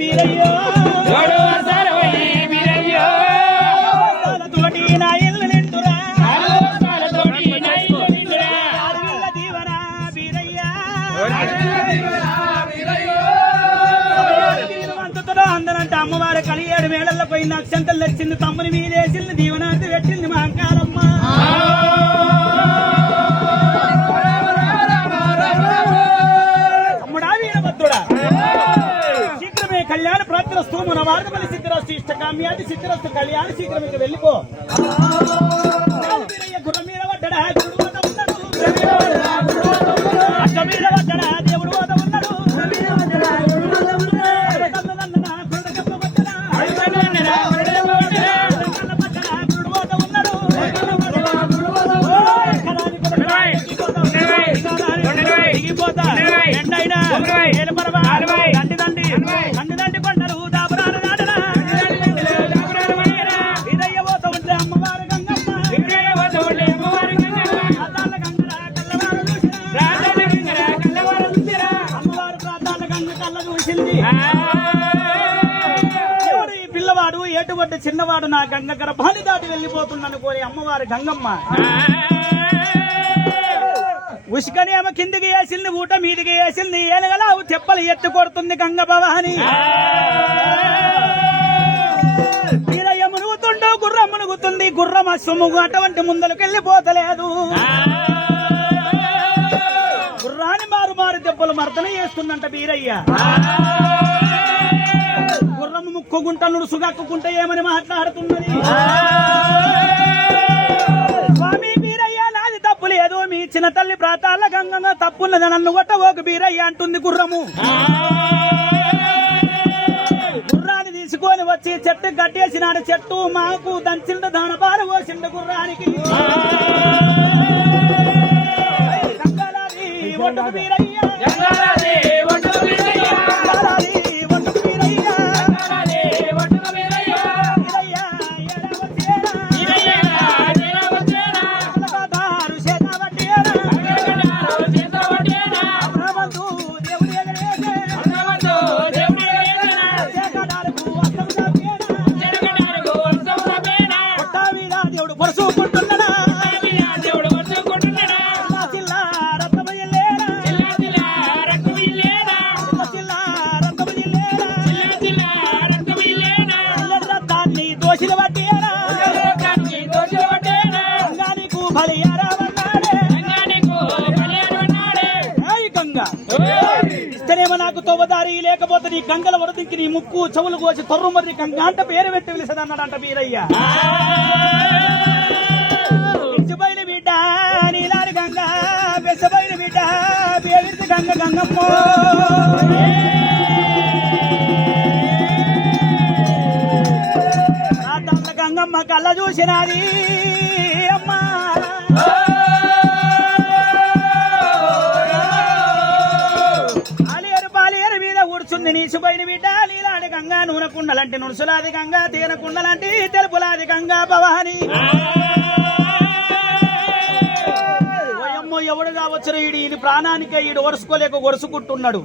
బీరయ్యో. తోటి నా ఇల్లు నిండురా. దీవెన బీరయ్యా అందరంటే అమ్మవారి కలియేడు వేళల్లో పోయిన అక్షంతలు తెచ్చింది తమ్ముని మీదేసింది దీవనార్థి ప్రాప్తిరస్తు మన వార్గమల్లి సిద్ధిరస్తు ఇష్టకామ్యాది సిద్ధిరస్తు కళ్యాణ శీఘ్రమే వెళ్ళిపో. వీరయ్య గుర్రం మీద వద్ద ఉన్నాడు. అక్క మీద పడ్డడా దేవుడు ఉన్నాడు. తమ్ముదన్నన ఎవరు ఈ పిల్లవాడు? ఎటువంటి చిన్నవాడు నా గంగ గర్భాన్ని దాటి వెళ్ళిపోతుందని కోరి అమ్మవారి గంగమ్మ. ఉసుకని ఆమె కిందికి వేసింది ఊట మీదికి వేసింది ఏనగల చెప్పలు ఎత్తు కొడుతుంది గంగ భవాని వీరయ్య గుర్రం మునుగుతుంది గుర్రం అశ్వముగు అటువంటి ముందలకు వెళ్ళిపోతలేదు మారు చేస్తుందంట బీరయ్య. గుర్రం ముక్కుగుంట నుడుసు ఏమని మాట్లాడుతున్నది? స్వామి బీరయ్య నాది తప్పు లేదు. మీ చిన్న తల్లి ప్రాతాల గంగంగా తప్పున్నది నన్ను కొట్టబోకు బీరయ్య అంటుంది గుర్రము. గుర్రాన్ని తీసుకొని వచ్చి చెట్టు కట్టేసినాడు. చెట్టు మాకు దంచిండు దానపాలు పోసిండు గుర్రానికి. ఒడ్డుకు బీరయ్య. ఏయ్ ఇస్తేనేమో నాకు తోవదారి లేకపోతే నీ గంగల వడదింకి నీ ముక్కు చెవులు కోసి తొర్రు మర్రి గంగ పేరు పెట్టి పిలిచదన్నాడంట వీరయ్య. పెంచబైన బిడ్డ నీలాడి గంగ పెంచబైన బిడ్డ పేరిది గంగ గంగమ్మ. ఆ తమ్మ గంగమ్మ కళ్ళ చూసినది. ఉంది నీ శుభైన బిడ్డ నీలాడి గంగా నూనె కుండలంటే నుడుసులాది గంగా తేనె కుండలంటే తెలుపులాది గంగా భవాని. ఎవడు కావచ్చు ఈడు? ఇది ప్రాణానికే ఈడు ఒరుసుకోలేక ఒరుసుకుంటున్నాడు